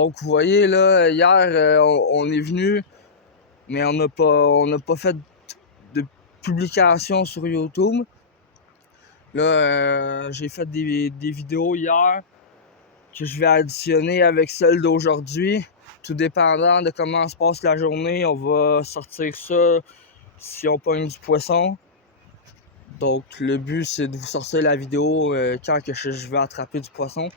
Donc, vous voyez, là, hier, on est venu, mais on n'a pas fait de publication sur YouTube. Là, j'ai fait des vidéos hier que je vais additionner avec celles d'aujourd'hui. Tout dépendant de comment se passe la journée, on va sortir ça si on pogne du poisson. Donc, le but, c'est de vous sortir la vidéo quand que je vais attraper du poisson.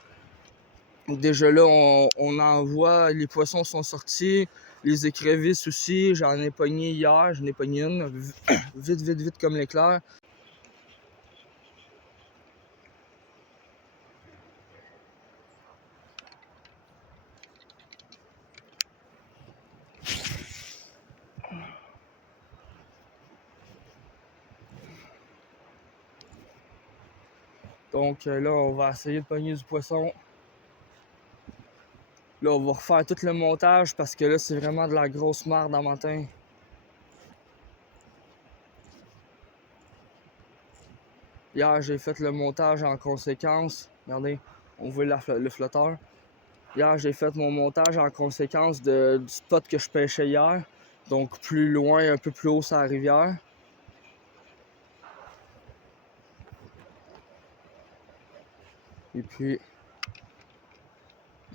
Déjà là, on en voit, les poissons sont sortis, les écrevisses aussi, j'en ai pogné hier, j'en ai pogné une, vite, vite, vite comme l'éclair. Donc là, on va essayer de pogner du poisson. Là, on va refaire tout le montage parce que là, c'est vraiment de la grosse merde en matin. Hier, j'ai fait le montage en conséquence. Regardez, on voit le flotteur. Hier, j'ai fait mon montage en conséquence du spot que je pêchais hier. Donc plus loin, un peu plus haut sur la rivière. Et puis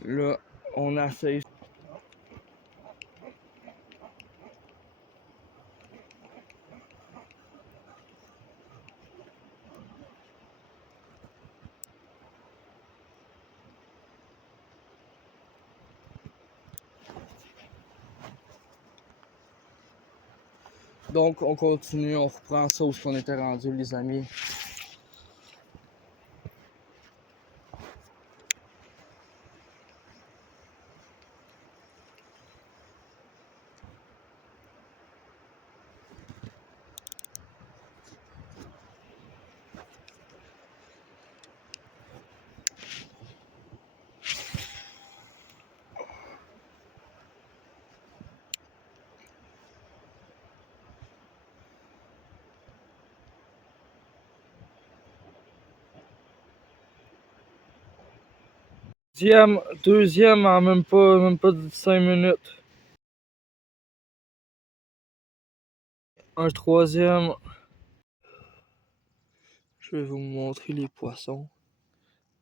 là, on a fait. Donc on continue, on reprend ça où on était rendu, les amis. Deuxième en même pas 5 minutes. Un troisième. Je vais vous montrer les poissons.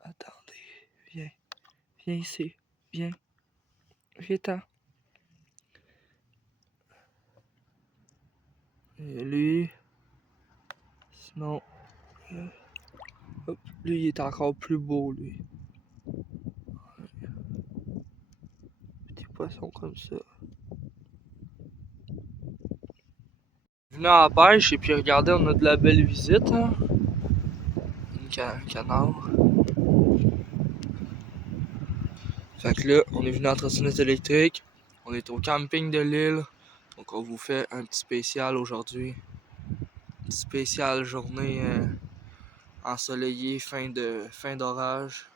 Attendez, viens. Viens ici. Viens. Viens-t'en. Et lui. Sinon. Hop, lui, il est encore plus beau, lui. Petit poisson comme ça. Venu à la pêche et puis regardez, on a de la belle visite. Hein? Un canard. Fait que là, on est venu en trottinette électrique. On est au camping de l'île. Donc on vous fait un petit spécial aujourd'hui. Une spéciale journée ensoleillée, fin d'orage.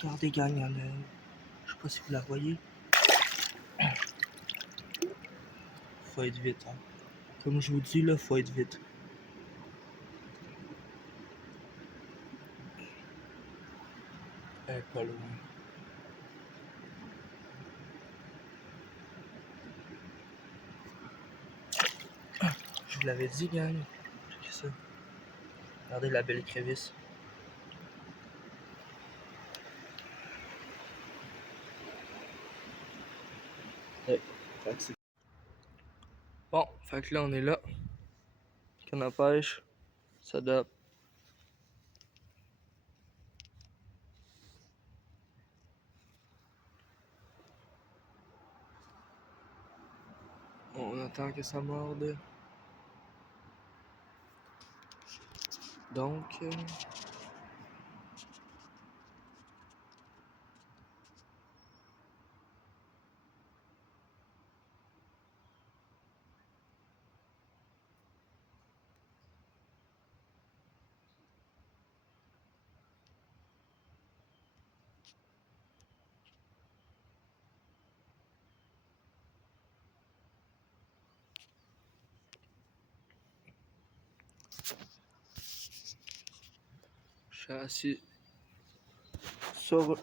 Regardez, gang, il y en a. Je sais pas si vous la voyez. Faut être vite, hein. Comme je vous dis, là, faut être vite. Elle est pas loin. Je vous l'avais dit, gang. Checkez ça. Regardez la belle écrevisse. Ouais, bon, fait que là, on est là. Canne à pêche. S'adapte. On attend que ça morde. Donc... Je suis assis sur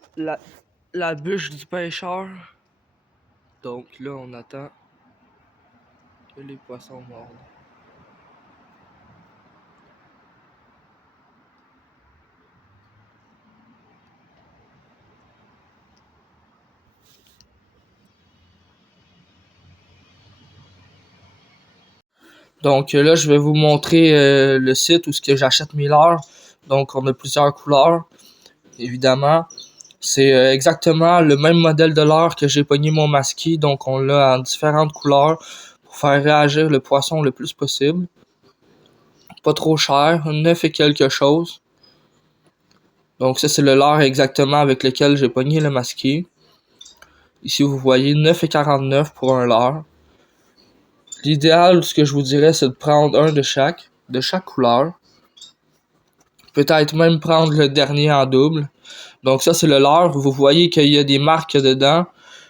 la bûche du pêcheur. Donc là, on attend que les poissons mordent. Donc là, je vais vous montrer le site où j'achète mes leurres. Donc, on a plusieurs couleurs, évidemment. C'est exactement le même modèle de leurre que j'ai pogné mon masquis. Donc, on l'a en différentes couleurs pour faire réagir le poisson le plus possible. Pas trop cher, 9 et quelque chose. Donc, ça, c'est le leurre exactement avec lequel j'ai pogné le masquis. Ici, vous voyez 9,49 pour un leurre. L'idéal, ce que je vous dirais, c'est de prendre un de chaque couleur. Peut-être même prendre le dernier en double. Donc ça, c'est le leurre. Vous voyez qu'il y a des marques dedans.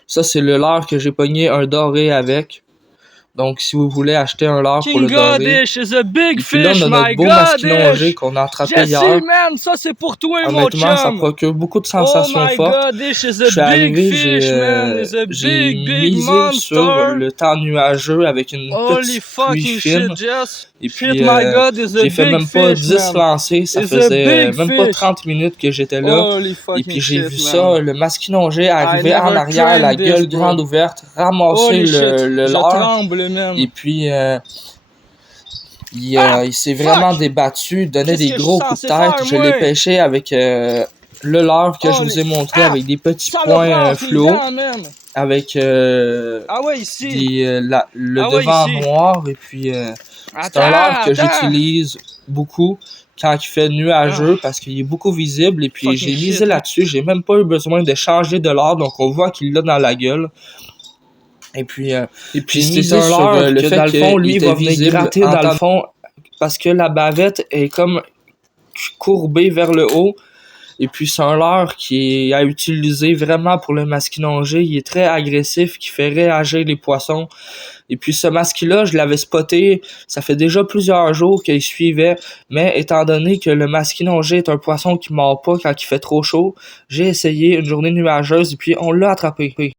Ça, c'est le leurre que j'ai pogné un doré avec. Donc, si vous voulez acheter un leurre pour le doré. Is a big Et puis là, on a notre beau masquinongé qu'on a attrapé hier. Man, ça c'est pour toi, honnêtement, ça procure beaucoup de sensations fortes. Je suis arrivé, j'ai misé sur le temps nuageux avec une petite pluie fine. Et puis, j'ai fait même pas 10 lancers, ça faisait même pas 30 minutes que j'étais là. Et puis j'ai vu ça, le masquinongé arriver en arrière, la gueule grande ouverte, ramasser le leurre. Et puis, il s'est vraiment débattu, donnait des gros coups de tête. Je l'ai pêché avec le leurre que je vous ai montré avec des petits points fluo. Avec le devant noir. Et puis, c'est un leurre que j'utilise beaucoup quand il fait nuageux parce qu'il est beaucoup visible. Et puis, j'ai misé là-dessus. J'ai même pas eu besoin de changer de leurre. Donc, on voit qu'il l'a dans la gueule. Et puis c'est un leurre le fait dans le fond, lui, il va venir gratter dans le fond parce que la bavette est comme courbée vers le haut. Et puis c'est un leurre qui est à utiliser vraiment pour le masquinongé. Il est très agressif, qui fait réagir les poissons. Et puis ce masquis-là, je l'avais spoté, ça fait déjà plusieurs jours qu'il suivait. Mais étant donné que le masquinongé est un poisson qui mord pas quand il fait trop chaud, j'ai essayé une journée nuageuse et puis on l'a attrapé.